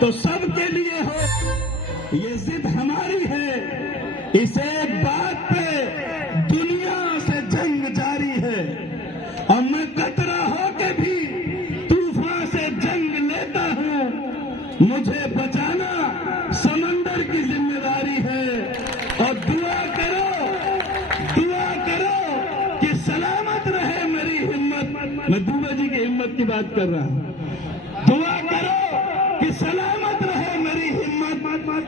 तो सबके लिए हो, ये जिद हमारी है। इस एक बात पे दुनिया से जंग जारी है और मैं कतरा होके भी तूफान से जंग लेता हूं। मुझे बचाना समंदर की जिम्मेदारी है और दुआ करो कि सलामत रहे मेरी हिम्मत। मैं दुबे जी की हिम्मत की बात कर रहा हूं। दुआ करो कि सलामत रहे मेरी हिम्मत।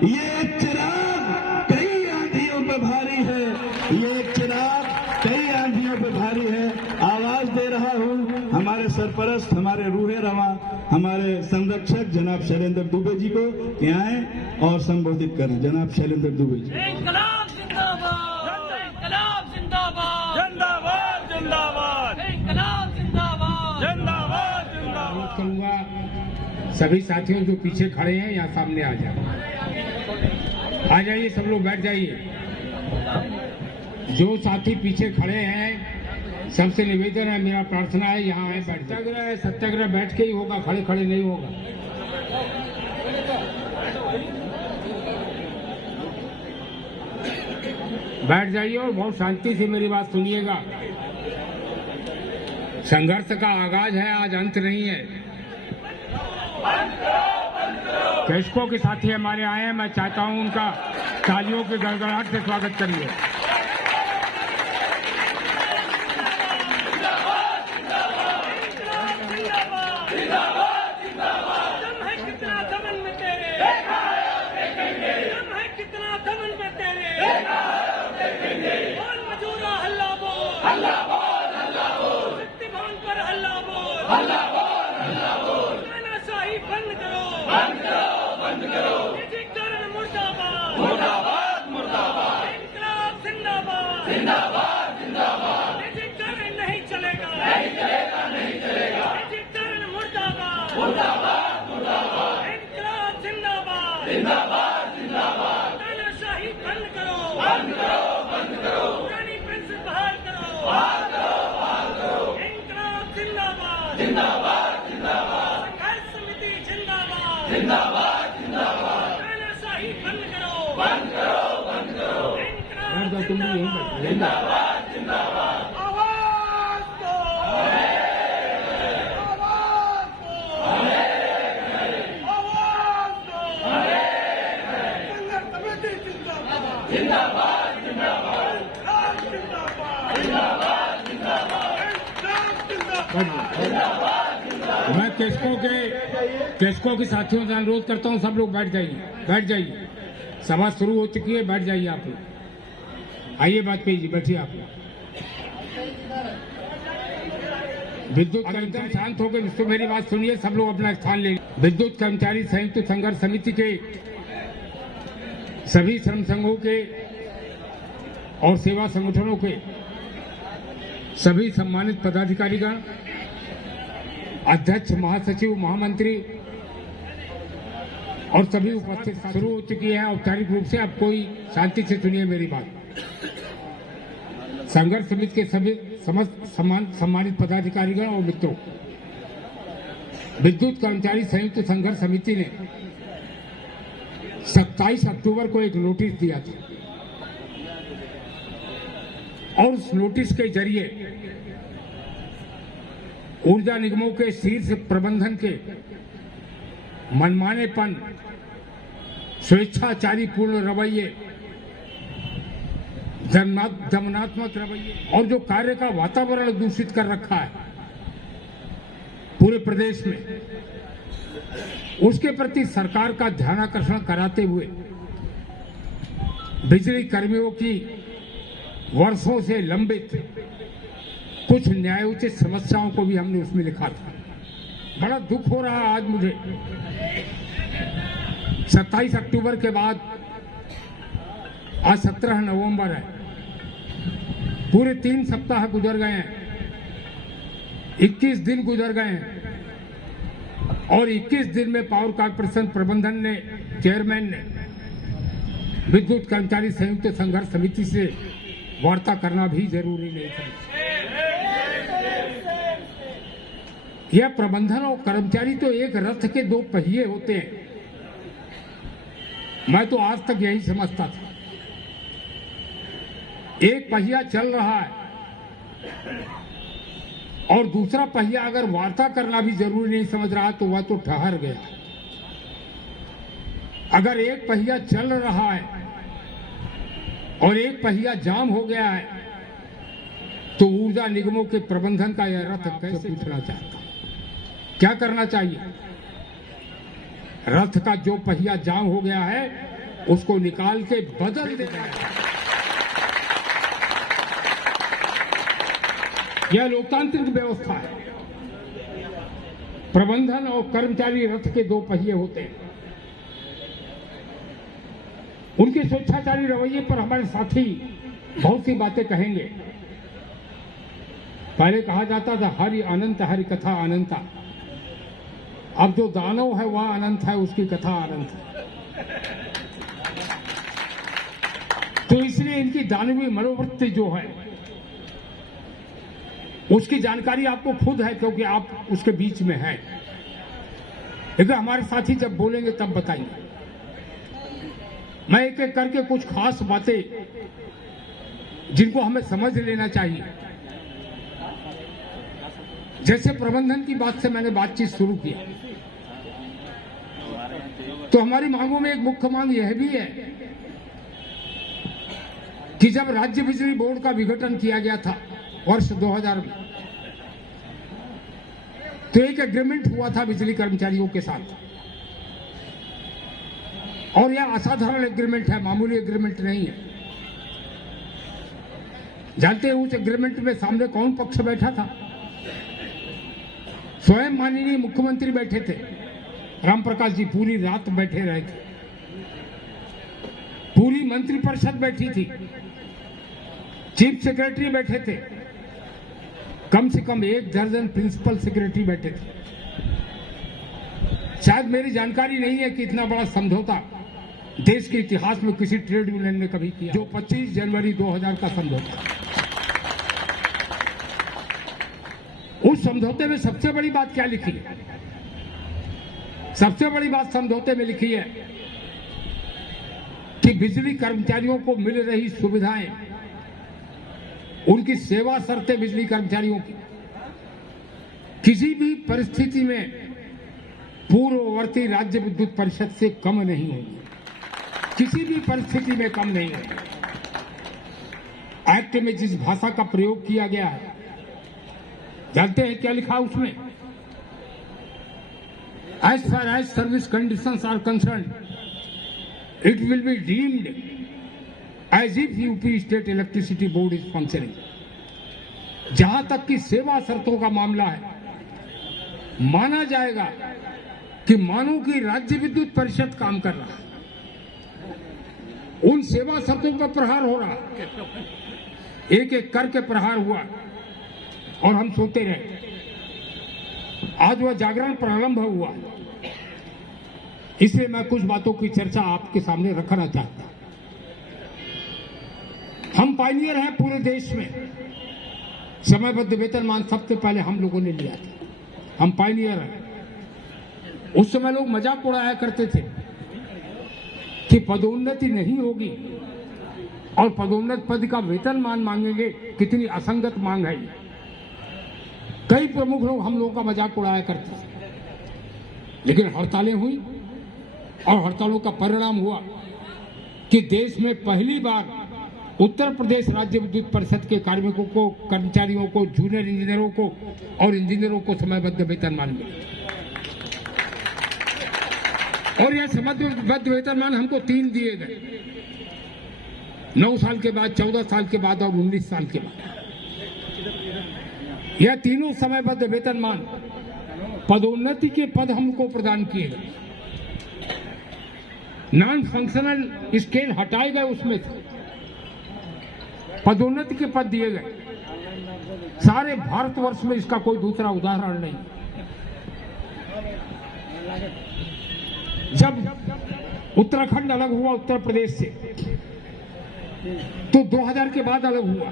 ये एक चिराग कई आंधियों पे भारी है, ये एक चिराग कई आंधियों पे भारी है। आवाज दे रहा हूं हमारे सरपरस्त, हमारे रूहे रवा, हमारे संरक्षक जनाब शैलेंद्र दुबे जी को कि आए और संबोधित करें। जनाब शैलेंद्र दुबे जी। इंकलाब जिंदाबाद, इंकलाब जिंदाबाद, जिंदाबाद जिंदाबाद, इंकलाब जिंदाबाद, जिंदाबाद जिंदाबाद। करूंगा सभी साथियों जो पीछे खड़े हैं यहाँ सामने आ जाए, आ जाइए, सब लोग बैठ जाइए। जो साथी पीछे खड़े हैं सबसे निवेदन है, मेरा प्रार्थना है यहाँ आए। सत्याग्रह है, सत्याग्रह बैठ के ही होगा, खड़े खड़े नहीं होगा। बैठ जाइए और बहुत शांति से मेरी बात सुनिएगा। संघर्ष का आगाज है, आज अंत नहीं है। कैस्को के साथी हमारे आए हैं, मैं चाहता हूं उनका तालियों की गड़गड़ाहट से स्वागत करिए। तानाशाही बंद करो, बंद करो, बंद करो। निजीकरण मुर्दाबाद, मुर्दाबाद, मुर्दाबाद। इंकलाब जिंदाबाद, जिंदाबाद, जिंदाबाद। निजीकरण नहीं चलेगा, नहीं चलेगा, नहीं चलेगा। निजीकरण मुर्दाबाद, मुर्दाबाद, मुर्दाबाद। इंकलाब जिंदाबाद, जिंदाबाद, जिंदाबाद। तानाशाही बंद करो, बंद करो, बंद करो। पुरानी पेंशन बहाल करो, बहाल करो, बहाल करो। इंकलाब जिंदाबाद, जिंदाबाद, जिंदाबाद। संघर्ष समिति जिंदाबाद, जिंदाबाद, जिंदाबाद। तानाशाही बंद करो, बंद करो, बंद करो। इंकलाब जिंदाबाद, जिंदाबाद, जिंदाबाद। आवाज दो, आवाज दो, आवाज दो। संघर्ष समिति जिंदाबाद, जिंदाबाद, जिंदाबाद। इंकलाब जिंदाबाद, जिंदाबाद, जिंदाबाद। इंकलाब जिंदाबाद, जिंदाबाद। मैं केस्को के साथियों से अनुरोध करता हूं, सब लोग बैठ जाइए, बैठ जाइए। सभा शुरू हो चुकी है, बैठ जाइए आप लोग। आइए बात कीजिए, बैठिए आप लोग। विद्युत कर्मचारी शांत होकर जिसको मेरी बात सुनिए, सब लोग अपना स्थान ले। विद्युत कर्मचारी संयुक्त संघर्ष समिति के सभी श्रम संघों के और सेवा संगठनों के सभी सम्मानित पदाधिकारीगण, अध्यक्ष, महासचिव, महामंत्री और सभी उपस्थित, शुरू हो चुकी है औपचारिक रूप से। अब कोई शांति से सुनिए मेरी बात। संघर्ष समिति के सभी समस्त सम्मानित पदाधिकारीगण और मित्रों, विद्युत कर्मचारी संयुक्त संघर्ष समिति ने 27 अक्टूबर को एक नोटिस दिया था और उस नोटिस के जरिए ऊर्जा निगमों के शीर्ष प्रबंधन के मनमानेपन, स्वेच्छाचारीपूर्ण रवैये, दमनात्मक रवैये और जो कार्य का वातावरण दूषित कर रखा है पूरे प्रदेश में, उसके प्रति सरकार का ध्यानाकर्षण कराते हुए बिजली कर्मियों की वर्षों से लंबित कुछ न्यायोचित समस्याओं को भी हमने उसमें लिखा था। बड़ा दुख हो रहा है आज मुझे। 27 अक्टूबर के बाद आज 17 नवंबर है, पूरे 3 सप्ताह गुजर गए हैं, 21 दिन गुजर गए हैं और 21 दिन में पावर कॉर्पोरेशन प्रबंधन ने, चेयरमैन ने विद्युत कर्मचारी संयुक्त संघर्ष समिति से वार्ता करना भी जरूरी नहीं था। यह प्रबंधन और कर्मचारी तो एक रथ के 2 पहिए होते हैं। मैं तो आज तक यही समझता था, एक पहिया चल रहा है और दूसरा पहिया अगर वार्ता करना भी जरूरी नहीं समझ रहा तो वह तो ठहर गया। अगर एक पहिया चल रहा है और एक पहिया जाम हो गया है तो ऊर्जा निगमों के प्रबंधन का यह रथ कैसे पूछना चाहता, क्या करना चाहिए? रथ का जो पहिया जाम हो गया है उसको निकाल के बदल देना है। यह लोकतांत्रिक व्यवस्था है। प्रबंधन और कर्मचारी रथ के दो पहिए होते हैं। उनके स्वेच्छाचारी रवैये पर हमारे साथी बहुत सी बातें कहेंगे। पहले कहा जाता था हरि अनंत हरि कथा अनंता, अब जो दानव है वह अनंत है, उसकी कथा अनंत है। तो इसलिए इनकी दानवीय मनोवृत्ति जो है उसकी जानकारी आपको खुद है, क्योंकि आप उसके बीच में हैं। लेकिन हमारे साथी जब बोलेंगे तब बताएंगे। मैं एक एक करके कुछ खास बातें जिनको हमें समझ लेना चाहिए, जैसे प्रबंधन की बात से मैंने बातचीत शुरू किया, तो हमारी मांगों में एक मुख्य मांग यह भी है कि जब राज्य बिजली बोर्ड का विघटन किया गया था वर्ष 2000 में, तो एक एग्रीमेंट हुआ था बिजली कर्मचारियों के साथ, और यह असाधारण एग्रीमेंट है, मामूली एग्रीमेंट नहीं है। जानते हैं उस एग्रीमेंट में सामने कौन पक्ष बैठा था? स्वयं माननीय मुख्यमंत्री बैठे थे, राम प्रकाश जी पूरी रात बैठे रहे थे, पूरी मंत्रिपरिषद बैठी थी, चीफ सेक्रेटरी बैठे थे, कम से कम 1 दर्जन प्रिंसिपल सेक्रेटरी बैठे थे। शायद मेरी जानकारी नहीं है कि इतना बड़ा समझौता देश के इतिहास में किसी ट्रेड यूनियन ने कभी किया, जो 25 जनवरी 2000 का समझौता। उस समझौते में सबसे बड़ी बात क्या लिखी है? सबसे बड़ी बात समझौते में लिखी है कि बिजली कर्मचारियों को मिल रही सुविधाएं, उनकी सेवा शर्तें बिजली कर्मचारियों की किसी भी परिस्थिति में पूर्ववर्ती राज्य विद्युत परिषद से कम नहीं होगी, किसी भी परिस्थिति में कम नहीं होगी। एक्ट में जिस भाषा का प्रयोग किया गया है, जानते हैं क्या लिखा उसमें? As far as service conditions are concerned, it will be deemed as if UP State Electricity Board is functioning. जहां तक कि सेवा शर्तों का मामला है, माना जाएगा कि मानो कि राज्य विद्युत परिषद काम कर रहा है। उन सेवा शर्तों पर प्रहार हो रहा, एक एक करके प्रहार हुआ और हम सोते रहे। आज वह जागरण प्रारंभ हुआ, इसलिए मैं कुछ बातों की चर्चा आपके सामने रखना चाहता हूं। हम पायनियर हैं पूरे देश में, समयबद्ध वेतनमान सबसे पहले हम लोगों ने लिया था, हम पायनियर हैं। उस समय लोग मजाक उड़ाया करते थे कि पदोन्नति नहीं होगी और पदोन्नत पद का वेतनमान मांगेंगे, कितनी असंगत मांग है। कई प्रमुख लोग हम लोगों का मजाक उड़ाया करते थे, लेकिन हड़तालें हुई और हड़तालों का परिणाम हुआ कि देश में पहली बार उत्तर प्रदेश राज्य विद्युत परिषद के कार्मिकों को, कर्मचारियों को, जूनियर इंजीनियरों को और इंजीनियरों को समयबद्ध वेतनमान मिला। और यह समयबद्ध वेतनमान हमको 3 दिए गए, 9 साल के बाद, 14 साल के बाद और 19 साल के बाद। यह तीनों समयबद्ध वेतनमान, पदोन्नति के पद हमको प्रदान किए गए, नॉन फंक्शनल स्केल हटाए गए, उसमें से पदोन्नति के पद दिए गए। सारे भारतवर्ष में इसका कोई दूसरा उदाहरण नहीं। जब उत्तराखंड अलग हुआ उत्तर प्रदेश से, तो 2000 के बाद अलग हुआ।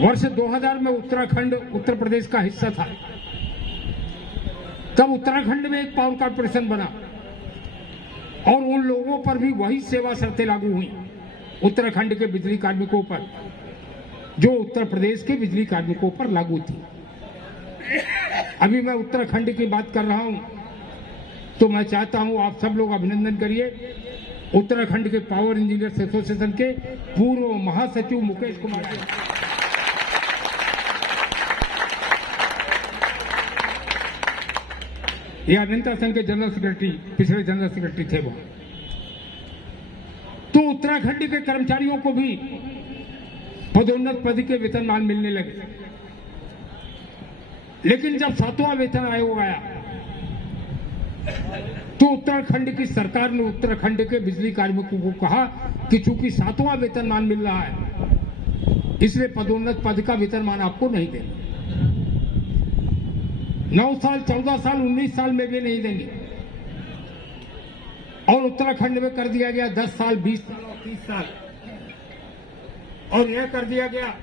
वर्ष 2000 में उत्तराखंड उत्तर प्रदेश का हिस्सा था। तब उत्तराखंड में एक पावर कॉर्पोरेशन बना और उन लोगों पर भी वही सेवा शर्तें लागू हुई उत्तराखंड के बिजली कार्मिकों पर जो उत्तर प्रदेश के बिजली कार्मिकों पर लागू थी। अभी मैं उत्तराखंड की बात कर रहा हूं तो मैं चाहता हूं आप सब लोग अभिनंदन करिए उत्तराखंड के पावर इंजीनियर्स एसोसिएशन के पूर्व महासचिव मुकेश कुमार जी। ये अभियंता संघ के जनरल सेक्रेटरी, पिछले जनरल सेक्रेटरी थे वो। तो उत्तराखंड के कर्मचारियों को भी पदोन्नत पद के वेतनमान मिलने लगे, लेकिन जब 7वां वेतन आयोग आया तो उत्तराखंड की सरकार ने उत्तराखंड के बिजली कार्मिकों को कहा कि चूंकि 7वां वेतनमान मिल रहा है इसलिए पदोन्नत पद का वेतनमान आपको नहीं देंगे। 9 साल, 14 साल, 19 साल में भी नहीं देंगे। और उत्तराखंड में कर दिया गया 10 साल, 20 साल और 30 साल, और यह कर दिया गया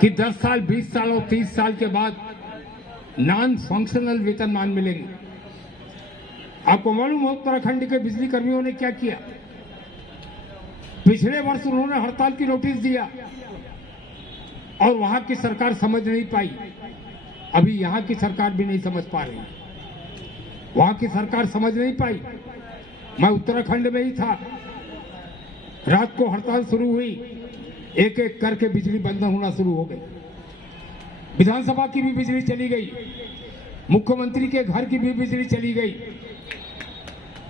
कि 10 साल, 20 साल और 30 साल के बाद नॉन फंक्शनल वेतनमान मिलेंगे। आपको मालूम है उत्तराखंड के बिजली कर्मियों ने क्या किया? पिछले वर्ष उन्होंने हड़ताल की नोटिस दिया और वहां की सरकार समझ नहीं पाई। अभी यहां की सरकार भी नहीं समझ पा रही, वहां की सरकार समझ नहीं पाई। मैं उत्तराखंड में ही था, रात को हड़ताल शुरू हुई, एक एक करके बिजली बंद होना शुरू हो गई। विधानसभा की भी बिजली चली गई, मुख्यमंत्री के घर की भी बिजली चली गई,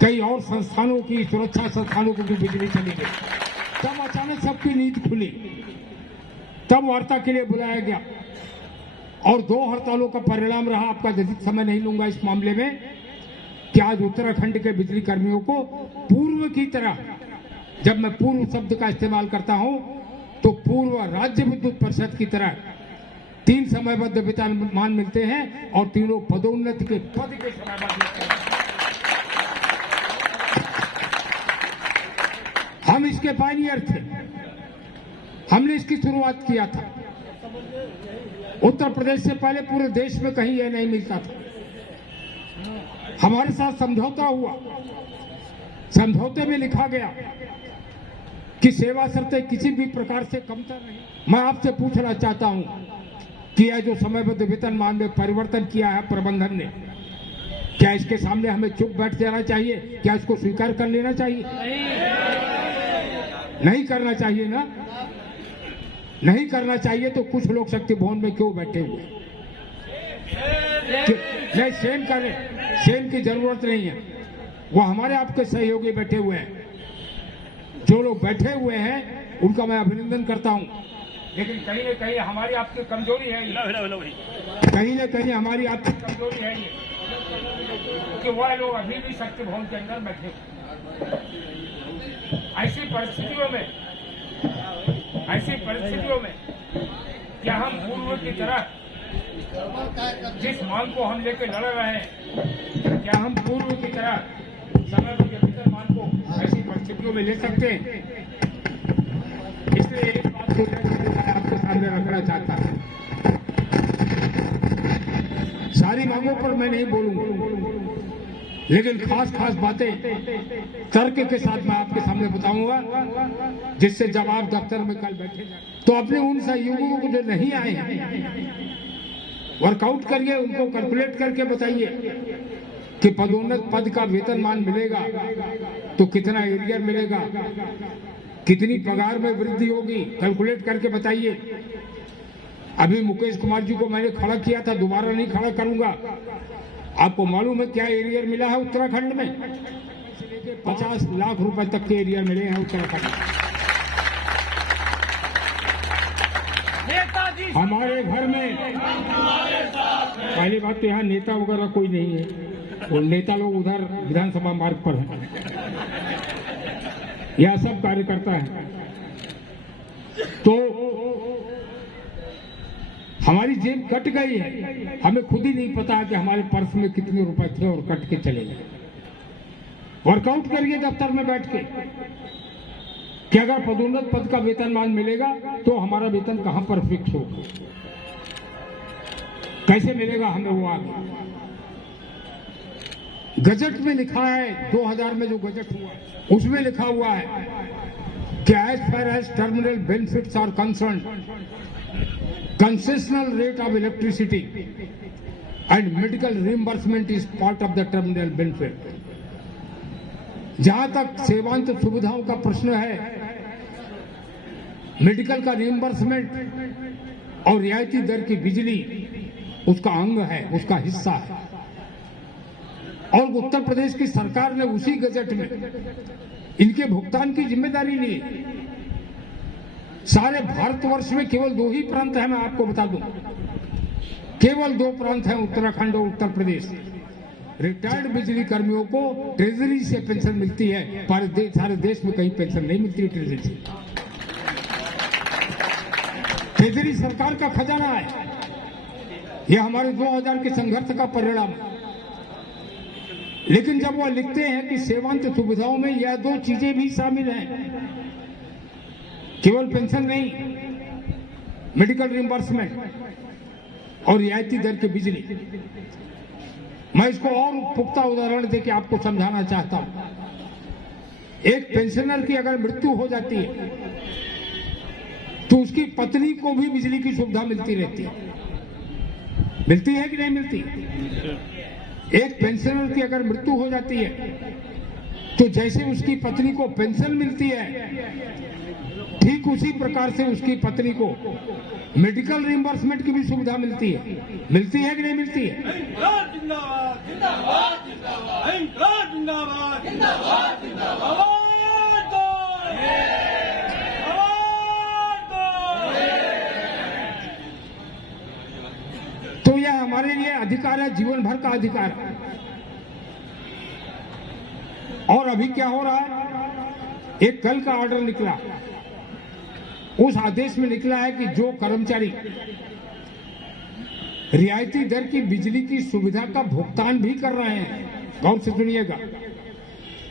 कई और संस्थानों की, सुरक्षा संस्थानों की भी बिजली चली गई। तब अचानक सबकी नींद खुली, तब वार्ता के लिए बुलाया गया और 2 हड़तालों का परिणाम रहा। आपका अधिक समय नहीं लूंगा इस मामले में कि आज उत्तराखंड के बिजली कर्मियों को पूर्व की तरह, जब मैं पूर्व शब्द का इस्तेमाल करता हूं तो पूर्व राज्य विद्युत परिषद की तरह 3 समयबद्ध वेतनमान मिलते हैं और तीनों पदोन्नति के पद के समयबद्ध मिलते हैं। हम इसके पायनियर थे, हमने इसकी शुरुआत किया था। उत्तर प्रदेश से पहले पूरे देश में कहीं यह नहीं मिलता था। हमारे साथ समझौता हुआ, समझौते में लिखा गया कि सेवा शर्तें किसी भी प्रकार से कमतर नहीं। मैं आपसे पूछना चाहता हूं कि यह जो समयबद्ध वेतनमान में परिवर्तन किया है प्रबंधन ने, क्या इसके सामने हमें चुप बैठ जाना चाहिए? क्या इसको स्वीकार कर लेना चाहिए? नहीं करना चाहिए ना। नहीं करना चाहिए तो कुछ लोग शक्ति भवन में क्यों बैठे हुए? नहीं, सेम करें, सेम की जरूरत नहीं है। वो हमारे आपके सहयोगी बैठे हुए हैं। जो लोग बैठे हुए हैं उनका मैं अभिनंदन करता हूं, लेकिन कहीं न कहीं हमारी आपकी कमजोरी है, कहीं न कहीं हमारी आपकी कमजोरी है ये कि वह लोग अभी भी शक्ति भवन के अंदर बैठे। ऐसी परिस्थितियों में क्या हम पूर्व की तरह जिस मांग को हम लेकर लड़ रहे हैं, क्या हम पूर्व की तरह समयबद्ध वेतनमान को ऐसी परिस्थितियों में ले सकते हैं? इसलिए एक बात को मैं आपके सामने रखना चाहता हूं। सारी मांगों पर मैं नहीं बोलूंगा, लेकिन खास बातें तर्क के साथ मैं आपके सामने बताऊंगा, जिससे जब आप दफ्तर में कल बैठे तो अपने उन सहयोगियों को जो नहीं आए वर्कआउट करिए, उनको कैलकुलेट करके बताइए कि पदोन्नत पद का वेतनमान मिलेगा तो कितना एरियर मिलेगा, कितनी पगार में वृद्धि होगी, कैलकुलेट करके बताइए। अभी मुकेश कुमार जी को मैंने खड़ा किया था, दोबारा नहीं खड़ा करूंगा। आपको मालूम है क्या एरियर मिला है उत्तराखंड में? 50 लाख रुपए तक के एरियर मिले हैं उत्तराखंड में। हमारे घर में पहली बात तो यहाँ नेता वगैरह कोई नहीं है, वो नेता लोग उधर विधानसभा मार्ग पर हैं, यह सब कार्यकर्ता हैं। तो हमारी जेब कट गई है, हमें खुद ही नहीं पता कि हमारे पर्स में कितने रुपए थे और कट के चले गए। वर्कआउट करिए दफ्तर में बैठ के, कि अगर पदोन्नत पद का वेतनमान मिलेगा तो हमारा वेतन कहां पर फिक्स होगा, कैसे मिलेगा हमें वो आगे। गजट में लिखा है, 2000 में जो गजट हुआ उसमें लिखा हुआ है कि as far as terminal benefits are concern, concessional rate of electricity and medical reimbursement is part of the terminal benefit. जहां तक सेवांत सुविधाओं का प्रश्न है, मेडिकल का रिइंबर्समेंट और रियायती दर की बिजली उसका अंग है, उसका हिस्सा है। और उत्तर प्रदेश की सरकार ने उसी गजट में इनके भुगतान की जिम्मेदारी ली। सारे भारतवर्ष में केवल 2 ही प्रांत हैं, मैं आपको बता दूं, केवल 2 प्रांत हैं, उत्तराखंड और उत्तर प्रदेश। रिटायर्ड बिजली कर्मियों को ट्रेजरी से पेंशन मिलती है, पर सारे देश में कहीं पेंशन नहीं मिलती है ट्रेजरी से। ट्रेजरी सरकार का खजाना है, यह हमारे 2000 के संघर्ष का परिणाम है। लेकिन जब वह लिखते हैं कि सेवांत सुविधाओं में यह 2 चीजें भी शामिल हैं, केवल पेंशन नहीं, मेडिकल रिइंबर्समेंट और रियायती दर की बिजली। मैं इसको और पुख्ता उदाहरण देके आपको समझाना चाहता हूं। एक पेंशनर की अगर मृत्यु हो जाती है तो उसकी पत्नी को भी बिजली की सुविधा मिलती रहती है, मिलती है कि नहीं मिलती? एक पेंशनर की अगर मृत्यु हो जाती है तो जैसे उसकी पत्नी को पेंशन मिलती है, ठीक उसी प्रकार से उसकी पत्नी को मेडिकल रिइंबर्समेंट की भी सुविधा मिलती है। मिलती है कि नहीं मिलती है? जिंदाबाद जिंदाबाद जिंदाबाद जिंदाबाद जिंदाबाद जिंदाबाद जिंदाबाद तो यह हमारे लिए अधिकार है, जीवन भर का अधिकार है। और अभी क्या हो रहा है, एक कल का ऑर्डर निकला, उस आदेश में निकला है कि जो कर्मचारी रियायती दर की बिजली की सुविधा का भुगतान भी कर रहे हैं, गौर से सुनिएगा,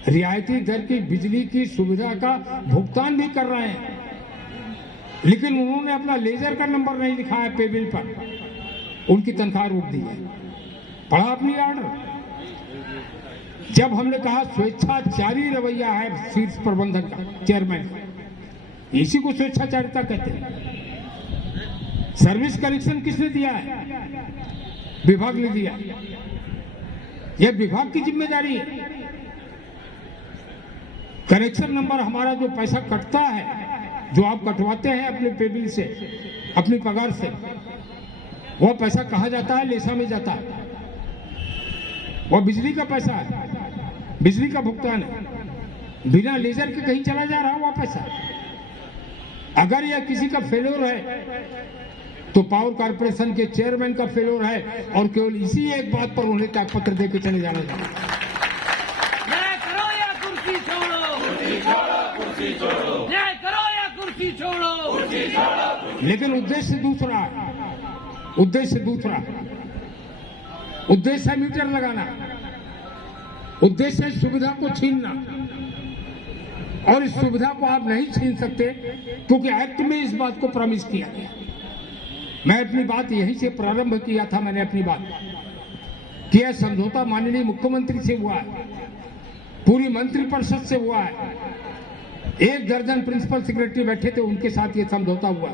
रियायती दर की बिजली की सुविधा का भुगतान भी कर रहे हैं, लेकिन उन्होंने अपना लेजर का नंबर नहीं लिखा है पे बिल पर, उनकी तनख्वाह रोक दी है। पढ़ा आपने ऑर्डर? जब हमने कहा स्वेच्छाचारी रवैया है शीर्ष प्रबंधन का, चेयरमैन, इसी को स्वेच्छाचारिता कहते हैं। सर्विस कनेक्शन किसने दिया है? विभाग ने दिया, यह विभाग की जिम्मेदारी है। कनेक्शन नंबर हमारा जो पैसा कटता है, जो आप कटवाते हैं अपने पे बिल से, अपनी पगार से, वह पैसा कहाँ जाता है? लेसा में जाता है। वह बिजली का पैसा है, बिजली का भुगतान है, बिना लेजर के कहीं चला जा रहा है वह पैसा। अगर यह किसी का फेल्योर है तो पावर कॉर्पोरेशन के चेयरमैन का फेल्योर है, और केवल इसी एक बात पर उन्हें त्याग पत्र देकर चले जाना चाहिए। न्याय करो या कुर्सी छोड़ो, कुर्सी छोड़ो, कुर्सी छोड़ो, न्याय करो या कुर्सी छोड़ो, कुर्सी छोड़ो। लेकिन उद्देश्य दूसरा है, उद्देश्य दूसरा, उद्देश्य है मीटर लगाना, उद्देश्य है सुविधा को छीनना। और इस सुविधा को आप नहीं छीन सकते क्योंकि एक्ट में इस बात को प्रॉमिस किया गया। मैं अपनी बात यहीं से प्रारंभ किया था, मैंने अपनी बात कि यह समझौता माननीय मुख्यमंत्री से हुआ है, पूरी मंत्रिपरिषद से हुआ है, 1 दर्जन प्रिंसिपल सेक्रेटरी बैठे थे, उनके साथ ये समझौता हुआ,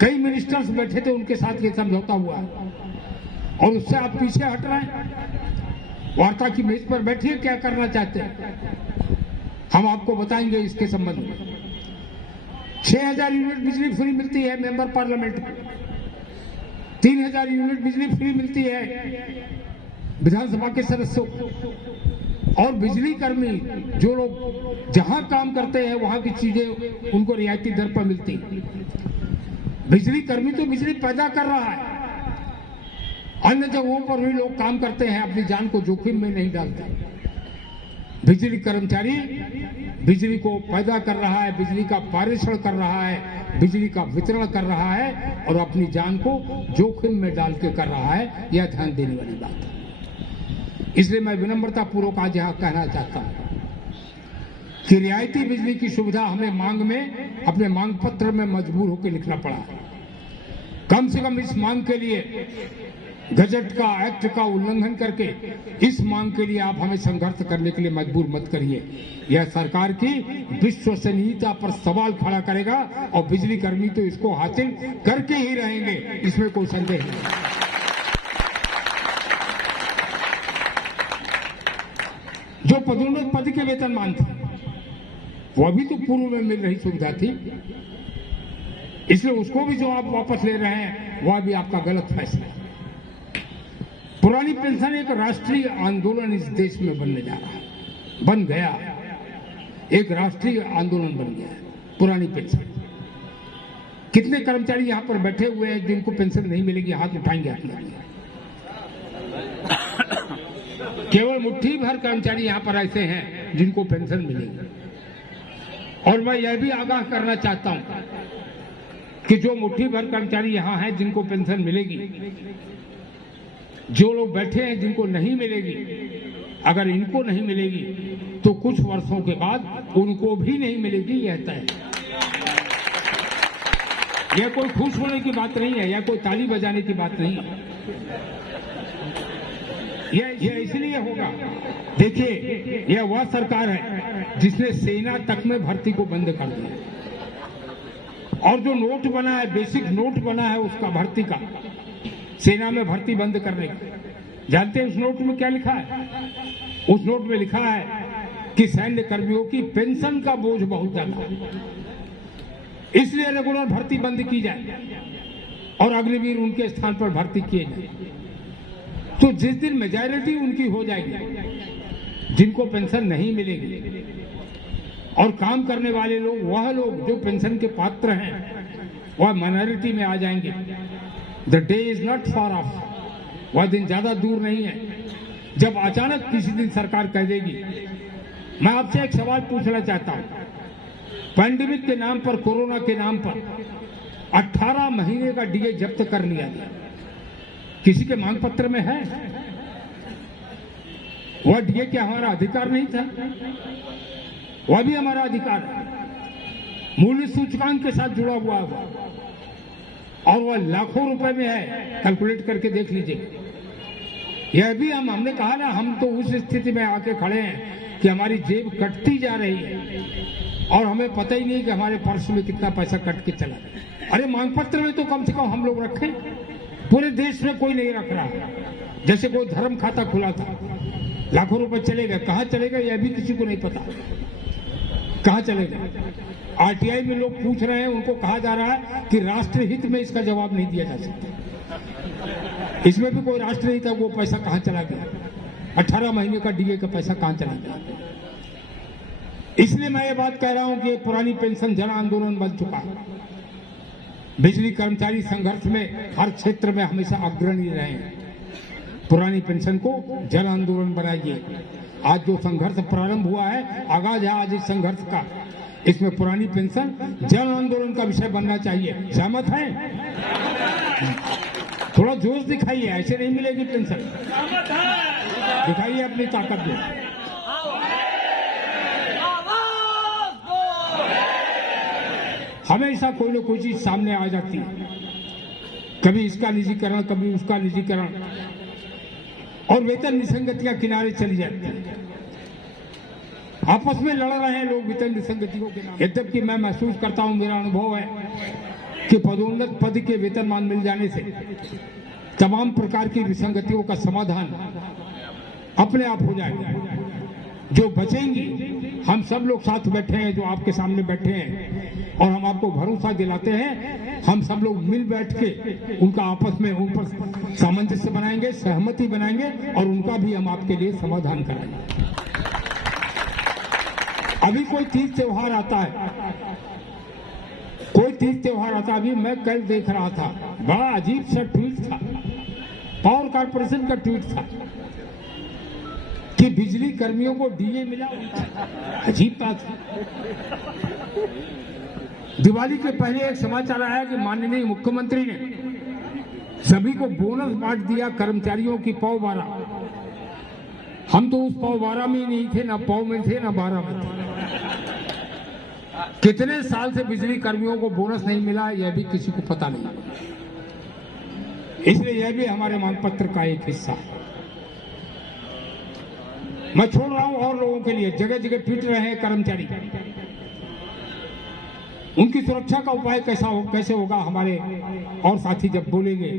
कई मिनिस्टर्स बैठे थे, उनके साथ ये समझौता हुआ, और उससे आप पीछे हट रहे हैं। वार्ता की मेज पर बैठिए, क्या करना चाहते हैं हम आपको बताएंगे इसके संबंध में। 6000 यूनिट बिजली फ्री मिलती है मेंबर पार्लियामेंट को, 3000 यूनिट बिजली फ्री मिलती है विधानसभा के सदस्यों को, और बिजली कर्मी जो लोग जहां काम करते हैं वहां की चीजें उनको रियायती दर पर मिलती है। बिजली कर्मी तो बिजली पैदा कर रहा है, अन्य जगहों पर भी लोग काम करते हैं, अपनी जान को जोखिम में नहीं डालते। बिजली कर्मचारी बिजली को पैदा कर रहा है, बिजली का पारेषण कर रहा है, बिजली का वितरण कर रहा है, और अपनी जान को जोखिम में डाल के कर रहा है। यह ध्यान देने वाली बात है। इसलिए मैं विनम्रता पूर्वक आज यहां कहना चाहता हूं कि रियायती बिजली की सुविधा हमें मांग में अपने मांग पत्र में मजबूर होकर लिखना पड़ा। कम से कम इस मांग के लिए गजट का, एक्ट का उल्लंघन करके इस मांग के लिए आप हमें संघर्ष करने के लिए मजबूर मत करिए। यह सरकार की विश्वसनीयता पर सवाल खड़ा करेगा और बिजली कर्मी तो इसको हासिल करके ही रहेंगे, इसमें कोई संदेह नहीं। जो पदोन्नत पद के वेतनमान थे वो भी तो पूर्व में मिल रही सुविधा थी, इसलिए उसको भी जो आप वापस ले रहे हैं वह भी आपका गलत फैसला है। पुरानी पेंशन एक राष्ट्रीय आंदोलन इस देश में बनने जा रहा है, बन गया, एक राष्ट्रीय आंदोलन बन गया है पुरानी पेंशन। कितने कर्मचारी यहाँ पर बैठे हुए हैं जिनको पेंशन नहीं मिलेगी, हाथ उठाएंगे अपने। केवल मुट्ठी भर कर्मचारी यहाँ पर ऐसे हैं जिनको पेंशन मिलेगी। और मैं यह भी आगाह करना चाहता हूं कि जो मुट्ठी भर कर्मचारी यहाँ हैं जिनको पेंशन मिलेगी, जो लोग बैठे हैं जिनको नहीं मिलेगी, अगर इनको नहीं मिलेगी तो कुछ वर्षों के बाद उनको भी नहीं मिलेगी, यह तय है। यह कोई खुश होने की बात नहीं है, यह कोई ताली बजाने की बात नहीं है। यह इसलिए होगा, देखिए यह वह सरकार है जिसने सेना तक में भर्ती को बंद कर दिया, और जो नोट बना है, बेसिक नोट बना है उसका भर्ती का, सेना में भर्ती बंद करने का, जानते हैं उस नोट में क्या लिखा है? उस नोट में लिखा है कि सैन्य कर्मियों की पेंशन का बोझ बहुत ज्यादा है, इसलिए रेगुलर भर्ती बंद की जाए और अग्निवीर उनके स्थान पर भर्ती किए जाए। तो जिस दिन मेजॉरिटी उनकी हो जाएगी, जिनको पेंशन नहीं मिलेगी, और काम करने वाले लोग, वह लोग जो पेंशन के पात्र हैं, वह माइनॉरिटी में आ जाएंगे। The day is not far of, वह दिन ज्यादा दूर नहीं है जब अचानक किसी दिन सरकार कह देगी। मैं आपसे एक सवाल पूछना चाहता हूं, पैंडेमिक के नाम पर, कोरोना के नाम पर 18 महीने का डीए जब्त कर लिया गया, किसी के मांग पत्र में है? वह डीए क्या हमारा अधिकार नहीं था? वह भी हमारा अधिकार है, मूल्य सूचकांक के साथ जुड़ा हुआ है, और वह लाखों रुपए में है, कैलकुलेट करके देख लीजिए। यह भी हमने कहा ना, हम तो उस स्थिति में आके खड़े हैं कि हमारी जेब कटती जा रही है और हमें पता ही नहीं कि हमारे पर्स में कितना पैसा कट के चला। अरे मांग पत्र में तो कम से कम हम लोग रखें, पूरे देश में कोई नहीं रख रहा। जैसे कोई धर्म खाता खुला था, लाखों रुपए चले गए, कहां चले गए यह भी किसी को नहीं पता, कहां चले गए। आरटीआई में लोग पूछ रहे हैं, उनको कहा जा रहा है कि राष्ट्र हित में इसका जवाब नहीं दिया जा सकता। इसमें भी कोई राष्ट्र हित है, वो पैसा कहां चला गया? 18 महीने का डीए का पैसा कहां चला गया? इसलिए मैं ये बात कह रहा हूं कि पुरानी पेंशन जन आंदोलन बन चुका है। बिजली कर्मचारी संघर्ष में हर क्षेत्र में हमेशा अग्रणी रहे हैं। पुरानी पेंशन को जन आंदोलन बनाइए। आज जो संघर्ष प्रारंभ हुआ है, आगाज है आज इस संघर्ष का, इसमें पुरानी पेंशन जन आंदोलन का विषय बनना चाहिए। सहमत हैं? थोड़ा जोश दिखाइए, ऐसे नहीं मिलेगी पेंशन, दिखाइए अपनी ताकत में। हमेशा कोई ना कोई चीज सामने आ जाती है, कभी इसका निजीकरण, कभी उसका निजीकरण, और वेतन निसंगतियां किनारे चली जाती है। आपस में लड़ रहे हैं लोग वेतन निसंगतियों के नाम। यद्यपि मैं महसूस करता हूं, मेरा अनुभव है कि पदोन्नत पद के वेतनमान मिल जाने से तमाम प्रकार की विसंगतियों का समाधान अपने आप हो जाएगा। जो बचेंगी, हम सब लोग साथ बैठे हैं, जो आपके सामने बैठे हैं, और हम आपको भरोसा दिलाते हैं, हम सब लोग मिल बैठ के उनका आपस में उन पर सामंजस्य बनाएंगे, सहमति बनाएंगे, और उनका भी हम आपके लिए समाधान कराएंगे। अभी कोई तीज त्योहार आता है, कोई तीज त्योहार आता है। अभी मैं कल देख रहा था, बड़ा अजीब सा ट्वीट था, पावर कॉर्पोरेशन का ट्वीट था कि बिजली कर्मियों को डीए मिला। अजीब बात है। दिवाली के पहले एक समाचार आया कि माननीय मुख्यमंत्री ने सभी को बोनस बांट दिया, कर्मचारियों की पौ बारा। हम तो उस पौ 12 में नहीं थे, ना पौ में थे, ना 12 में थे। कितने साल से बिजली कर्मियों को बोनस नहीं मिला यह भी किसी को पता नहीं, इसलिए यह भी हमारे मांग पत्र का एक हिस्सा है। मैं छोड़ रहा हूं और लोगों के लिए, जगह जगह पीट रहे हैं कर्मचारी, उनकी सुरक्षा का उपाय कैसे होगा, हमारे और साथी जब बोलेंगे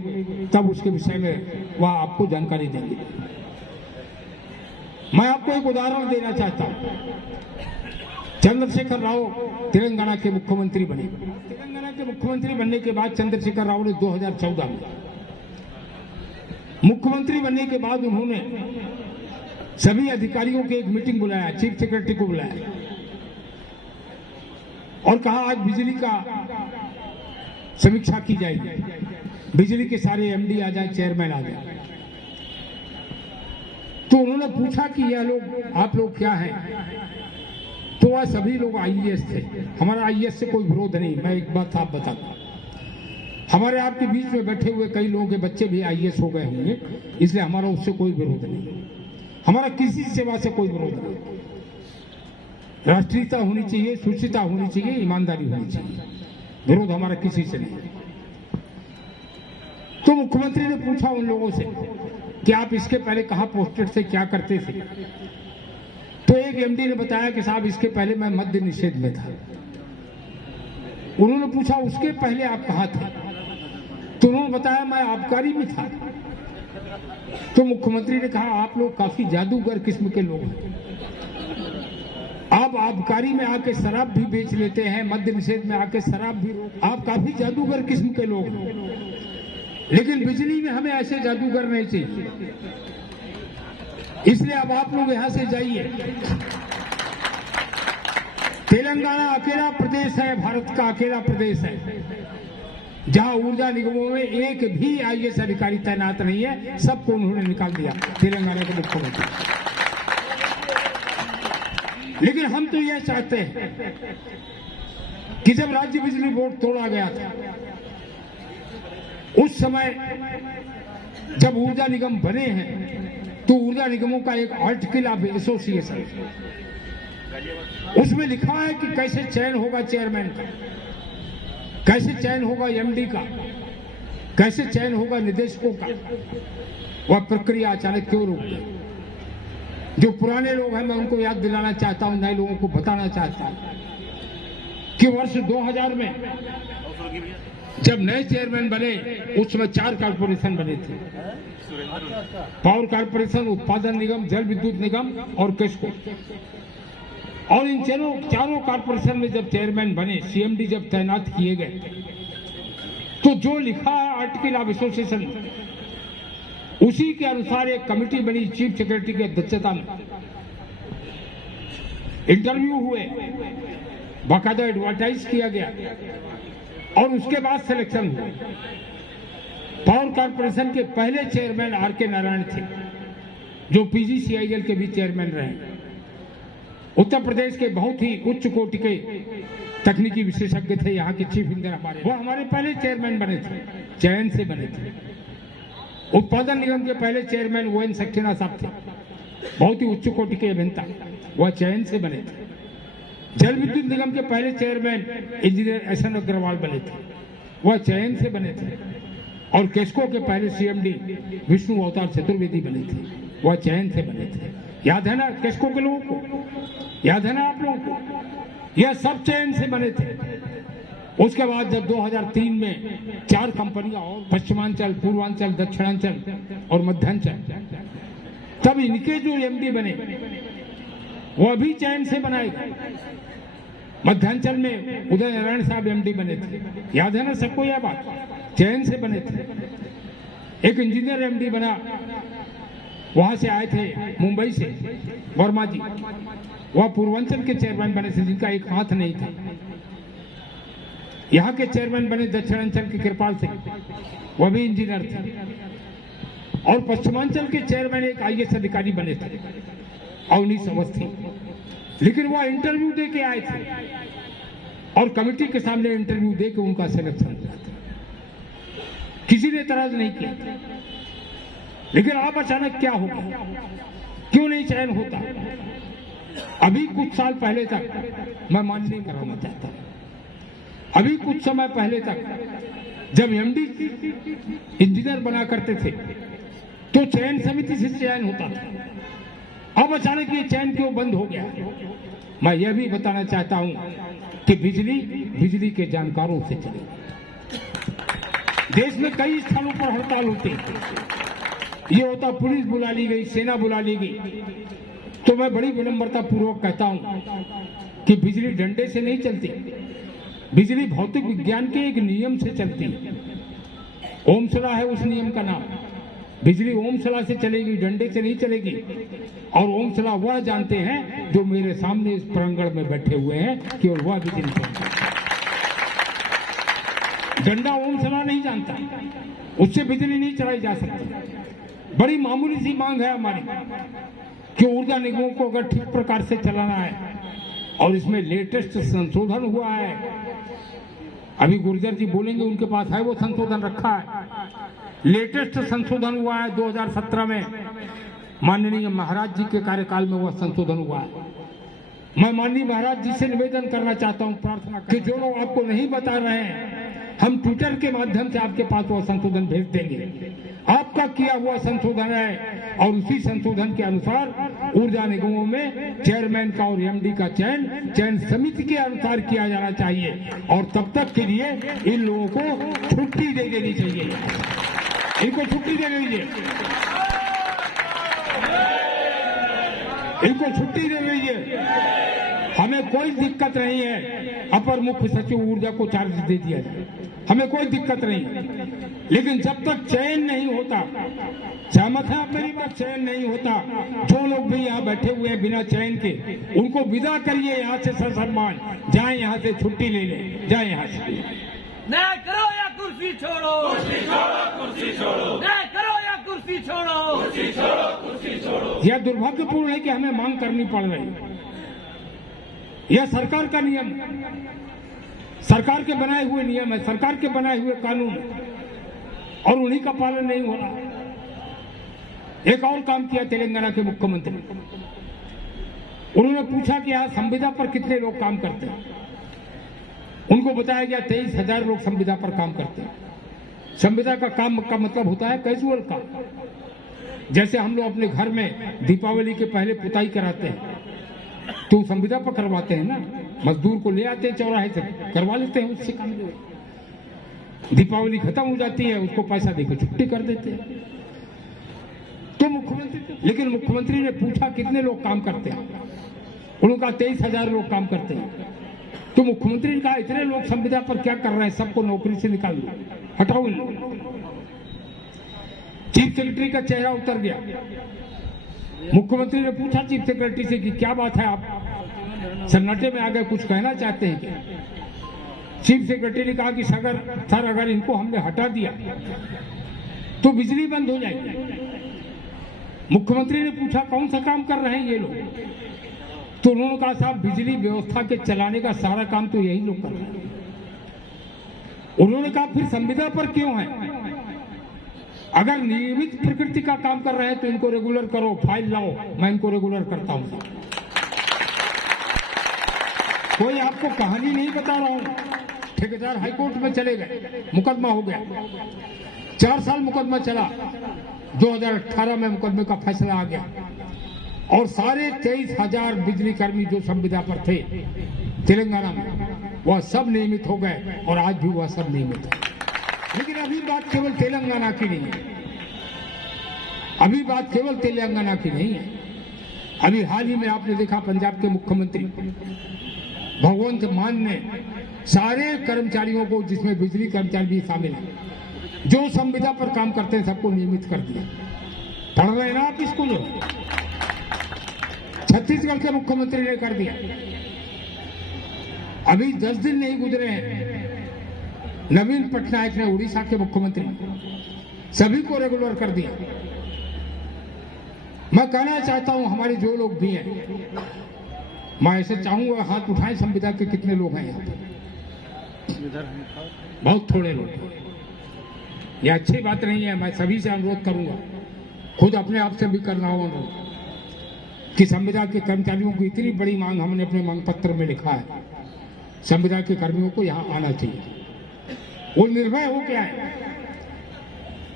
तब उसके विषय में वह आपको जानकारी देंगे। मैं आपको एक उदाहरण देना चाहता हूं। चंद्रशेखर राव तेलंगाना के मुख्यमंत्री बने। तेलंगाना के मुख्यमंत्री बनने के बाद चंद्रशेखर राव ने 2014 में मुख्यमंत्री बनने के बाद उन्होंने सभी अधिकारियों की एक मीटिंग बुलाया, चीफ सेक्रेटरी को बुलाया और कहा आज बिजली का समीक्षा की जाएगी, बिजली के सारे एमडी आ जाए, चेयरमैन आ जाए। तो उन्होंने पूछा कि यह लोग, आप लोग क्या हैं? तो वह सभी लोग आईएएस थे। हमारा आईएएस से कोई विरोध नहीं। मैं एक बात आप बता दूं, हमारे आपके बीच में बैठे हुए कई लोगों के बच्चे भी आईएएस हो गए होंगे, इसलिए हमारा उससे कोई विरोध नहीं, हमारा किसी सेवा से कोई विरोध नहीं। राष्ट्रीयता होनी चाहिए, सुचिता होनी चाहिए, ईमानदारी होनी चाहिए, विरोध हमारा किसी से नहीं। तो मुख्यमंत्री ने पूछा उन लोगों से कि आप इसके पहले कहां पोस्टेड थे, क्या करते थे? तो एक एमडी ने बताया कि साहब इसके पहले मैं मद्य निषेध में था। उन्होंने पूछा उसके पहले आप कहां थे? तो उन्होंने बताया मैं आबकारी में था। तो मुख्यमंत्री ने कहा आप लोग काफी जादूगर किस्म के लोग हैं, आप आबकारी में आके शराब भी बेच लेते हैं, मद्य निषेध में आके शराब भी, आप काफी जादूगर किस्म के लोग हैं, लेकिन बिजली में हमें ऐसे जादूगर नहीं चाहिए। इसलिए अब आप लोग यहां से जाइए। तेलंगाना अकेला प्रदेश है, भारत का अकेला प्रदेश है जहां ऊर्जा निगमों में एक भी आईएएस अधिकारी तैनात नहीं है। सबको उन्होंने निकाल दिया, तेलंगाना के मुख्यमंत्री। लेकिन हम तो यह चाहते हैं कि जब राज्य बिजली बोर्ड तोड़ा गया था, उस समय जब ऊर्जा निगम बने हैं तो ऊर्जा निगमों का एक आर्टिकल ऑफ एसोसिएशन, उसमें लिखा है कि कैसे चयन होगा चेयरमैन का, कैसे चयन होगा एमडी का, कैसे चयन होगा निदेशकों का। वह प्रक्रिया अचानक क्यों रुक गई? जो पुराने लोग हैं मैं उनको याद दिलाना चाहता हूं, नए लोगों को बताना चाहता हूं कि वर्ष 2000 में जब नए चेयरमैन बने उस समय 4 कॉर्पोरेशन बने थे, पावर कॉर्पोरेशन, उत्पादन निगम, जल विद्युत निगम और केस्को। और इन चारों कॉर्पोरेशन में जब चेयरमैन बने, सीएमडी जब तैनात किए गए, तो जो लिखा है आर्टिकल ऑफ एसोसिएशन उसी के अनुसार एक कमेटी बनी, चीफ सेक्रेटरी की अध्यक्षता में इंटरव्यू हुए, बाकायदा एडवर्टाइज किया गया और उसके बाद सिलेक्शन हुआ। पावर कॉर्पोरेशन के पहले चेयरमैन आर.के. नारायण थे, जो पीजीसीआईएल के भी चेयरमैन रहे। उत्तर प्रदेश के बहुत ही उच्च कोटि के तकनीकी विशेषज्ञ थे, यहाँ के चीफ इंजीनियर हमारे, वो हमारे पहले चेयरमैन बने थे, चयन से बने थे। उत्पादन निगम के पहले चेयरमैन ON सक्सेना साहब थे, बहुत ही उच्च कोटि के अभियंता, वह चयन से बने थे। जल विद्युत निगम के पहले चेयरमैन इंजीनियर SN अग्रवाल बने थे, वह चयन से बने थे। और केस्को के पहले सीएमडी विष्णु अवतार चतुर्वेदी बने थे, वह चयन से बने थे। याद है ना केस्को के लोगों को? याद है ना आप लोगों को? यह सब चयन से बने थे। उसके बाद जब 2003 में 4 कंपनियां और, पश्चिमांचल, पूर्वांचल, दक्षिणांचल और मध्यांचल, तब इनके जो एमडी बने वह भी चयन से बनाए गए। मध्यांचल में उदय नारायण साहब एमडी बने थे, याद है ना सबको यह बात? चयन से बने थे। एक इंजीनियर एमडी बना, वहां से आए थे मुंबई से, वर्मा जी, वह पूर्वांचल के चेयरमैन बने थे, जिनका एक हाथ नहीं था। यहाँ के चेयरमैन बने दक्षिणांचल के कृपाल सिंह, वह भी इंजीनियर थे। और पश्चिमांचल के चेयरमैन एक आईएएस अधिकारी बने थे, अवनीश अवस्थी। लेकिन वह इंटरव्यू दे के आए थे और कमेटी के सामने इंटरव्यू दे के उनका सिलेक्शन हुआ था। किसी ने एतराज नहीं किया। लेकिन अब अचानक क्या हो गया? क्यों नहीं चयन होता? अभी कुछ साल पहले तक मैं मान नहीं कराना चाहता, अभी कुछ समय पहले तक जब एमडी इंजीनियर बना करते थे तो चयन समिति से चयन होता था। अब अचानक ये चयन क्यों बंद हो गया? मैं यह भी बताना चाहता हूं कि बिजली के जानकारों से चलेगी। देश में कई स्थानों पर हड़ताल होती है, ये होता पुलिस बुला ली गई, सेना बुला ली गई। तो मैं बड़ी विनम्रता पूर्वक कहता हूं कि बिजली डंडे से नहीं चलती, बिजली भौतिक विज्ञान के एक नियम से चलती है। ओमसला है उस नियम का नाम। बिजली ओमसला से चलेगी, डंडे से नहीं चलेगी। और ओमसला वह जानते हैं जो मेरे सामने इस प्रांगण में बैठे हुए हैं, केवल वह बिजली जानते हैं। डंडा ओमसला नहीं जानता, उससे बिजली नहीं चलाई जा सकती। बड़ी मामूली सी मांग है हमारी कि ऊर्जा निगमों को अगर ठीक प्रकार से चलाना है, और इसमें लेटेस्ट संशोधन हुआ है, अभी गुर्जर जी बोलेंगे, उनके पास है वो संशोधन रखा है। लेटेस्ट संशोधन हुआ है 2017 में, माननीय महाराज जी के कार्यकाल में वह संशोधन हुआ है। मैं माननीय महाराज जी से निवेदन करना चाहता हूं, प्रार्थना कि जो लोग आपको नहीं बता रहे हैं, हम ट्विटर के माध्यम से आपके पास वह संशोधन भेज देंगे। आपका किया हुआ संशोधन है और उसी संशोधन के अनुसार ऊर्जा निगमों में चेयरमैन का और एमडी का चयन समिति के अनुसार किया जाना चाहिए। और तब तक के लिए इन लोगों को छुट्टी दे देनी चाहिए, इनको छुट्टी दे दीजिए, इनको छुट्टी दे दीजिए। हमें कोई दिक्कत नहीं है अपर मुख्य सचिव ऊर्जा को चार्ज दे दिया जाए, हमें कोई दिक्कत नहीं है। लेकिन जब तक चयन नहीं होता, सहमत है आप मेरी बात, चयन नहीं होता, जो लोग भी यहाँ बैठे हुए हैं बिना चयन के, उनको विदा करिए यहाँ से ससम्मान, जाए यहाँ से, छुट्टी ले लें, जाए यहाँ से। न्याय करो या कुर्सी छोड़ो, कुर्सी छोड़ो, कुर्सी छोड़ो, न्याय करो या कुर्सी छोड़ो, कुर्सी छोड़ो, कुर्सी छोड़ो। यह दुर्भाग्यपूर्ण है कि हमें मांग करनी पड़ रही है। यह सरकार का नियम, सरकार के बनाए हुए नियम है, सरकार के बनाए हुए कानून, और उन्हीं का पालन नहीं हो रहा। एक और काम किया तेलंगाना के मुख्यमंत्री, उन्होंने पूछा कि यहाँ संविदा पर कितने लोग काम करते हैं। उनको बताया गया 23,000 लोग संविदा पर काम करते हैं। संविदा का काम का मतलब होता है कैजुअल काम, जैसे हम लोग अपने घर में दीपावली के पहले पुताई कराते हैं तो संविदा पर करवाते हैं ना, मजदूर को ले आते हैं चौराहे से, करवा लेते हैं उससे काम। दीपावली खत्म हो जाती है, उसको पैसा देकर छुट्टी कर देते हैं। तो मुख्यमंत्री ने पूछा कितने लोग काम करते हैं, उन्होंने कहा 23,000 लोग काम करते हैं। तो मुख्यमंत्री ने कहा इतने लोग संविदा पर क्या कर रहे हैं, सबको नौकरी से निकाल दो, हटाओ इन लोग। चीफ सेक्रेटरी का चेहरा उतर गया। मुख्यमंत्री ने पूछा चीफ सेक्रेटरी से कि क्या बात है, आप सन्नाटे में आ गए, कुछ कहना चाहते हैं क्या? चीफ सेक्रेटरी ने कहा कि सर अगर इनको हमने हटा दिया तो बिजली बंद हो जाएगी। मुख्यमंत्री ने पूछा कौन सा काम कर रहे हैं ये लोग? तो उन्होंने कहा साहब बिजली व्यवस्था के चलाने का सारा काम तो यही लोग कर रहे हैं। उन्होंने कहा फिर संविदा पर क्यों है? अगर नियमित प्रकृति का काम कर रहे हैं तो इनको रेगुलर करो, फाइल लाओ, मैं इनको रेगुलर करता हूं। कोई आपको कहानी नहीं बता रहा हूं। ठेकेदार हाईकोर्ट में चले गए, मुकदमा हो गया, 4 साल मुकदमा चला, 2018 में मुकदमे का फैसला आ गया और सारे 23,000 बिजली कर्मी जो संविदा पर थे तेलंगाना में, वह सब नियमित हो गए और आज भी वह सब नियमित है। लेकिन अभी बात केवल तेलंगाना की नहीं है, अभी बात केवल तेलंगाना की नहीं है। अभी हाल ही में आपने देखा पंजाब के मुख्यमंत्री भगवंत मान ने सारे कर्मचारियों को, जिसमें बिजली कर्मचारी भी शामिल है, जो संविदा पर काम करते हैं सबको नियमित कर दिया। पढ़ रहे हैं ना आप इसको? जो छत्तीसगढ़ के मुख्यमंत्री ने कर दिया। अभी 10 दिन नहीं गुजरे हैं, नवीन पटनायक ने, उड़ीसा के मुख्यमंत्री, सभी को रेगुलर कर दिया। मैं कहना चाहता हूं हमारे जो लोग भी हैं, मैं ऐसे चाहूंगा हाथ उठाएं, संविदा के कितने लोग हैं यहाँ पर? बहुत थोड़े लोग। यह अच्छी बात नहीं है। मैं सभी से अनुरोध करूंगा, खुद अपने आप से भी करना हो अनुरोध कि संविदा के कर्मचारियों की इतनी बड़ी मांग हमने अपने मांग पत्र में लिखा है, संविदा के कर्मियों को यहाँ आना चाहिए। वो निर्भय हो क्या है,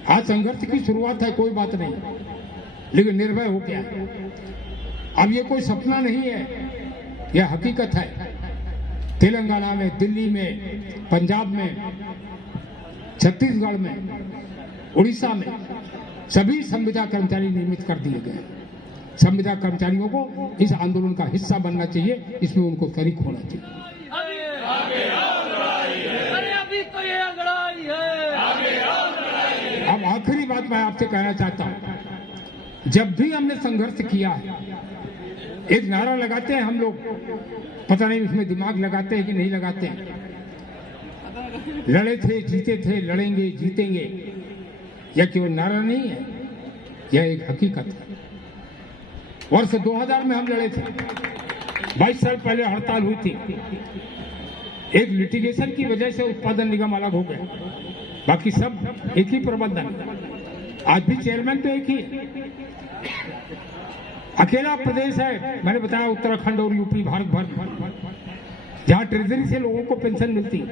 आज संघर्ष की शुरुआत है, कोई बात नहीं, लेकिन निर्भय हो क्या है। अब ये कोई सपना नहीं है, यह हकीकत है। तेलंगाना में, दिल्ली में, पंजाब में, छत्तीसगढ़ में, उड़ीसा में सभी संविदा कर्मचारी नियमित कर दिए गए। संविदा कर्मचारियों को इस आंदोलन का हिस्सा बनना चाहिए, इसमें उनको शरीक होना चाहिए। अरे अभी तो ये लड़ाई है। अब आखिरी बात मैं आपसे कहना चाहता हूं, जब भी हमने संघर्ष किया है, एक नारा लगाते हैं हम लोग, पता नहीं उसमें दिमाग लगाते हैं कि नहीं लगाते हैं। लड़े थे, जीते थे, लड़ेंगे, जीतेंगे, यह केवल नारा नहीं है, यह एक हकीकत है। वर्ष 2000 में हम लड़े थे, 22 साल पहले हड़ताल हुई थी। एक लिटिगेशन की वजह से उत्पादन निगम अलग हो गया, बाकी सब एक ही प्रबंधन, आज भी चेयरमैन तो एक ही है। अकेला प्रदेश है, मैंने बताया, उत्तराखंड और यूपी भारत भर जहां ट्रेजरी से लोगों को पेंशन मिलती है।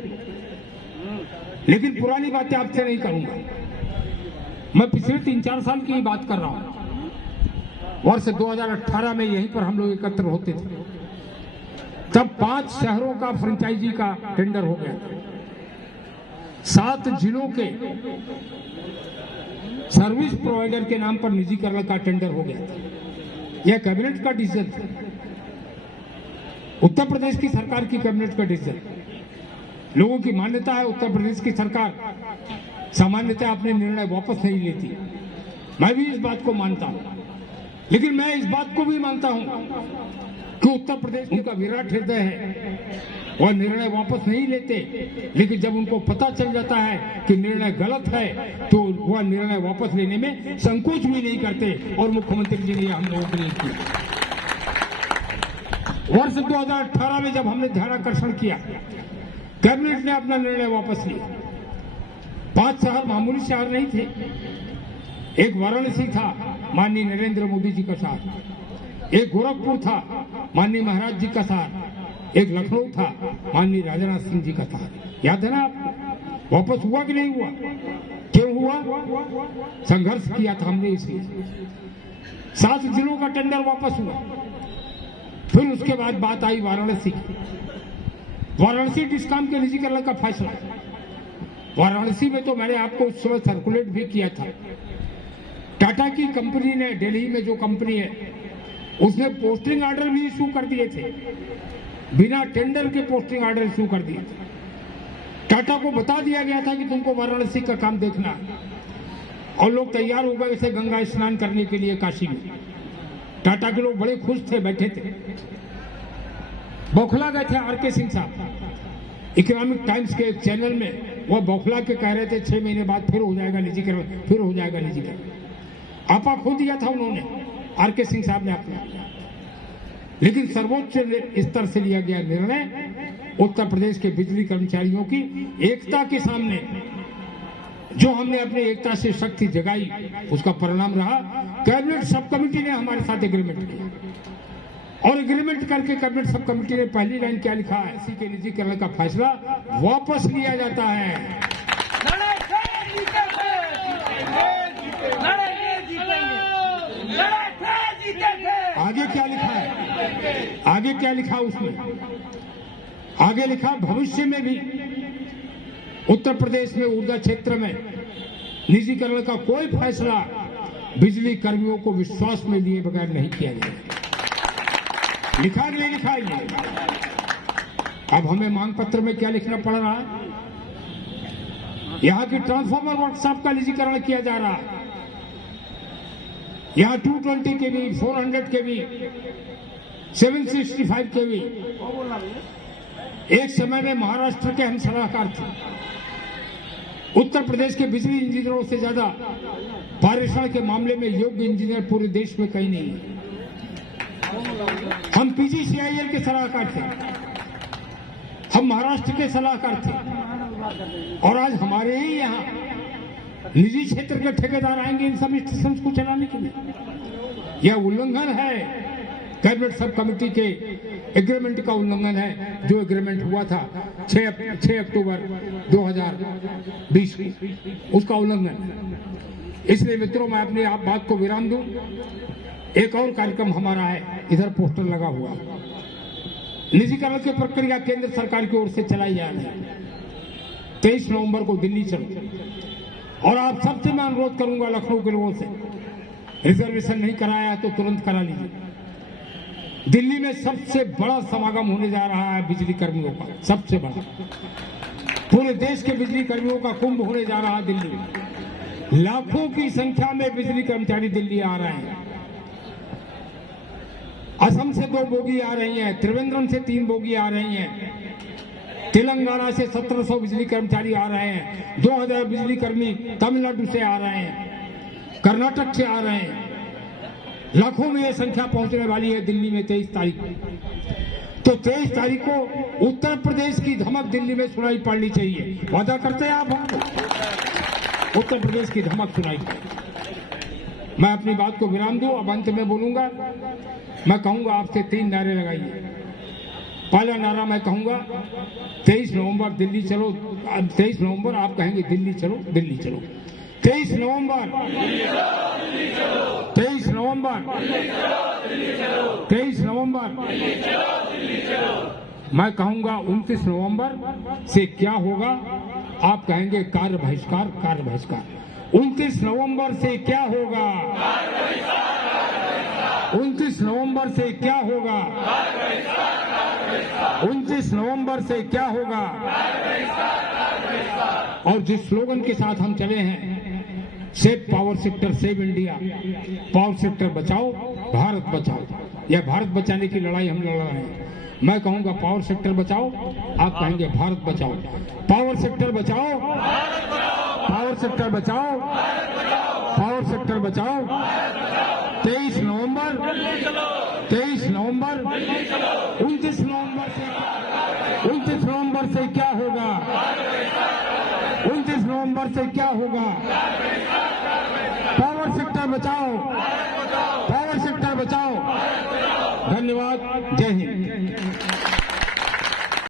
लेकिन पुरानी बातें आपसे नहीं करूंगा, मैं पिछले 3-4 साल की ही बात कर रहा हूं। वर्ष 2018 में यहीं पर हम लोग एकत्र होते थे, तब 5 शहरों का फ्रेंचाइजी का टेंडर हो गया, 7 जिलों के सर्विस प्रोवाइडर के नाम पर निजीकरण का टेंडर हो गया। यह कैबिनेट का डिसीजन था, उत्तर प्रदेश की सरकार की कैबिनेट का डिसीजन। लोगों की मान्यता है उत्तर प्रदेश की सरकार सामान्यतः अपने निर्णय वापस नहीं लेती, मैं भी इस बात को मानता हूं। लेकिन मैं इस बात को भी मानता हूं कि उत्तर प्रदेश उनका विराट हृदय है, वह निर्णय वापस नहीं लेते, लेकिन जब उनको पता चल जाता है कि निर्णय गलत है तो वह निर्णय वापस लेने में संकोच भी नहीं करते, और मुख्यमंत्री जी ने हम लोगों के लिए किया। वर्ष 2018 में जब हमने ध्यानाकर्षण किया, कैबिनेट ने अपना निर्णय वापस लिया। 5 शहर मामूली शहर नहीं थे, एक वाराणसी था माननीय नरेंद्र मोदी जी का शहर, एक गोरखपुर था माननीय महाराज जी का शहर, एक लखनऊ था माननीय राजनाथ सिंह जी का शहर। याद है ना आपको? वापस हुआ कि नहीं हुआ? क्यों हुआ? संघर्ष किया था हमने, इसलिए 7 जिलों का टेंडर वापस हुआ। फिर उसके बाद बात आई वाराणसी। वाराणसी डिस्कॉम के निजीकरण का फैसला। वाराणसी में तो मैंने आपको उस समय सर्कुलेट भी किया था। टाटा की कंपनी ने, दिल्ली में जो कंपनी है, उसने पोस्टिंग ऑर्डर भी इशू कर दिए थे, बिना टेंडर के पोस्टिंग ऑर्डर इशू कर दिए थे। टाटा को बता दिया गया था कि तुमको वाराणसी का काम देखना है, और लोग तैयार हो गए थे गंगा स्नान करने के लिए काशी में। टाटा के लोग बड़े खुश थे, बैठे थे। बौखला गए थे आर.के. सिंह साहब। इकोनॉमिक टाइम्स के एक चैनल में वो बौखला के कह रहे थे 6 महीने बाद फिर हो जाएगा निजीकरण, फिर हो जाएगा निजीकरण। आपा खो दिया था उन्होंने, आर.के. सिंह साहब ने अपना। लेकिन सर्वोच्च स्तर से लिया गया निर्णय उत्तर प्रदेश के बिजली कर्मचारियों की एकता के सामने, जो हमने अपनी एकता से शक्ति जगाई, उसका परिणाम रहा कैबिनेट सब कमेटी ने हमारे साथ एग्रीमेंट किया। और एग्रीमेंट करके कैबिनेट सब कमेटी ने पहली लाइन क्या लिखा है? इसी के निजीकरण का फैसला वापस लिया जाता है। आगे क्या लिखा है? आगे क्या लिखा उसमें? आगे लिखा भविष्य में भी उत्तर प्रदेश में ऊर्जा क्षेत्र में निजीकरण का कोई फैसला बिजली कर्मियों को विश्वास में लिए बगैर नहीं किया जाएगा। लिखा नहीं लिखा ये? अब हमें मांग पत्र में क्या लिखना पड़ रहा है? यहाँ की ट्रांसफार्मर वर्कशॉप का निजीकरण किया जा रहा है। यहाँ 220 केवी, 400 केवी, 765 केवी। एक समय में महाराष्ट्र के हम सलाहकार थे। उत्तर प्रदेश के बिजली इंजीनियरों से ज्यादा पारेषण के मामले में योग्य इंजीनियर पूरे देश में कहीं नहीं है। हम पीजीसीआईएल के सलाहकार थे, हम महाराष्ट्र के सलाहकार थे, और आज हमारे ही यहाँ निजी क्षेत्र के ठेकेदार आएंगे इन सब स्टेशन को चलाने के लिए। यह उल्लंघन है कैबिनेट सब कमेटी के एग्रीमेंट का उल्लंघन है, जो एग्रीमेंट हुआ था 6 अक्टूबर 2020 को, उसका उल्लंघन। इसलिए मित्रों, मैं अपनी आप बात को विराम दूं। एक और कार्यक्रम हमारा है, इधर पोस्टर लगा हुआ। निजीकरण की प्रक्रिया केंद्र सरकार की ओर से चलाई जा रही है। 23 नवंबर को दिल्ली चलो, और आप सबसे मैं अनुरोध करूंगा लखनऊ के लोगों से, रिजर्वेशन नहीं कराया है तो तुरंत करा लीजिए। दिल्ली में सबसे बड़ा समागम होने जा रहा है बिजली कर्मियों का, सबसे बड़ा। पूरे देश के बिजली कर्मियों का कुंभ होने जा रहा है दिल्ली में। लाखों की संख्या में बिजली कर्मचारी दिल्ली आ रहे हैं। असम से 2 बोगी आ रही हैं, त्रिवेंद्रम से 3 बोगी आ रही हैं, तेलंगाना से 1700 बिजली कर्मचारी आ रहे हैं, 2000 बिजली कर्मी तमिलनाडु से आ रहे हैं, कर्नाटक से आ रहे हैं। लाखों में ये संख्या पहुंचने वाली है दिल्ली में 23 तारीख को। तो 23 तारीख को उत्तर प्रदेश की धमक दिल्ली में सुनाई पड़नी चाहिए। वादा करते हैं आप हमको उत्तर प्रदेश की धमक सुनाई पड़े। मैं अपनी बात को विराम दूं, अब अंत में बोलूंगा। मैं कहूंगा आपसे 3 नारे लगाइए। पहला नारा मैं कहूंगा 23 नवंबर दिल्ली चलो। 23 नवंबर आप कहेंगे दिल्ली चलो, दिल्ली चलो। 23 नवंबर 23 नवंबर 23 नवंबर। मैं कहूंगा 29 नवंबर से क्या होगा, आप कहेंगे कार्य बहिष्कार, कार्य बहिष्कार। 29 नवंबर से क्या होगा, 29 नवंबर से क्या होगा, 29 नवंबर से क्या होगा। और जिस स्लोगन के साथ हम चले हैं, save power sector, save India, power sector बचाओ, भारत बचाओ, यह भारत बचाने की लड़ाई हम लड़ रहे हैं। मैं कहूंगा पावर सेक्टर बचाओ, आप कहेंगे भारत बचाओ। पावर सेक्टर बचाओ, पावर सेक्टर बचाओ, पावर सेक्टर बचाओ। 23 नवंबर 29 नवंबर से क्या होगा, 29 नवंबर से क्या होगा। पावर सेक्टर बचाओ, पावर सेक्टर बचाओ। धन्यवाद, जय हिंद।